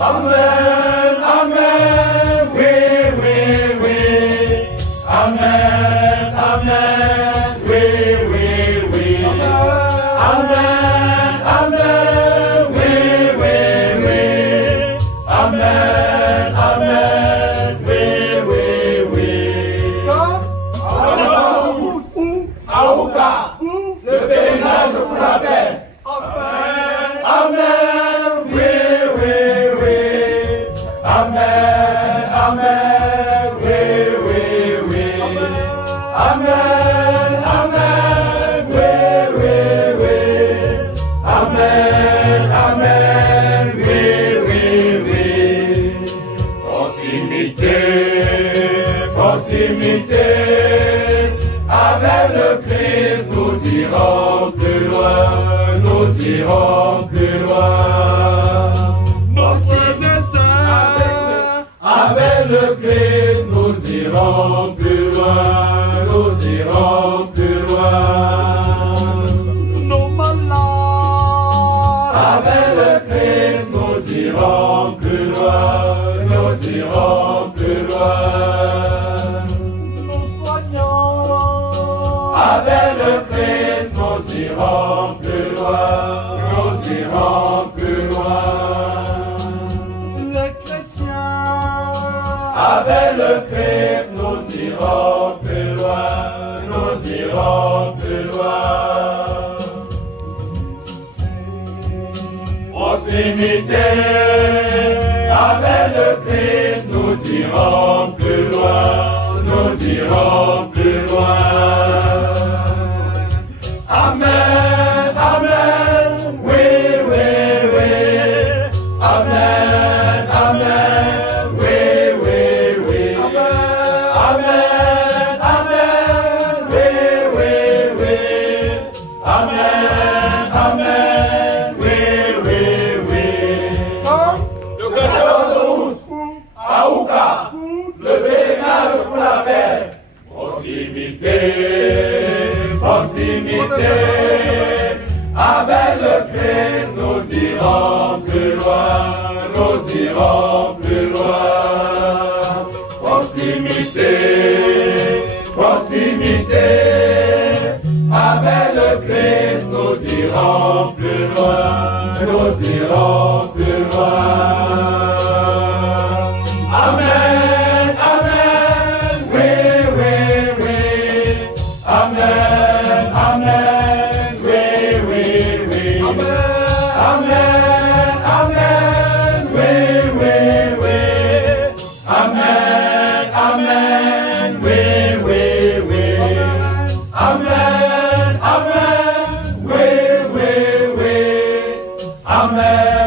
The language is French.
Amen, Amen, oui, oui, oui. Amen, Amen, oui, oui, oui. Amen, Amen, oui, oui, oui. Amen, Amen, oui, oui, oui. Aouka, le pèlerinage pour la paix. Amen, Amen, oui, oui, oui. Amen, Amen, oui, oui, oui. Amen, Amen, oui, oui, oui. Amen, Amen, oui, oui, oui. Proximité, proximité. Avec le Christ, nous irons plus loin, nous irons plus loin. Nos frères et sœurs, Avec le Christ, nous irons plus loin, nous irons plus loin. nos malades, Avec le Christ, nous irons plus loin, nous irons plus loin. nos soignants, Avec le Christ, nous irons plus loin, nous irons plus loin. les chrétiens, Avec le Christ, nous irons plus loin, nous irons plus loin. Proximité, avec le Christ, nous irons plus loin, nous irons plus loin. Amen, Amen, oui, oui, oui. Amen, Amen, oui, oui, oui. Amen, Amen, oui, oui, oui. Amen, Amen, oui, oui, oui. Le 14 août, à Ouka, le pèlerinage pour la paix. Proximité, proximité. Avec le Christ, nous irons plus loin, nous irons plus loin. Proximité, proximité. Avec le Christ, nous irons plus loin, nous irons plus loin. Amen, Amen, oui, oui, oui. Amen, Amen, oui, oui, oui. Amen, Amen, oui, oui, oui. Amen, Amen, oui, oui, oui. Amen, Amen, oui, oui, oui. Amen.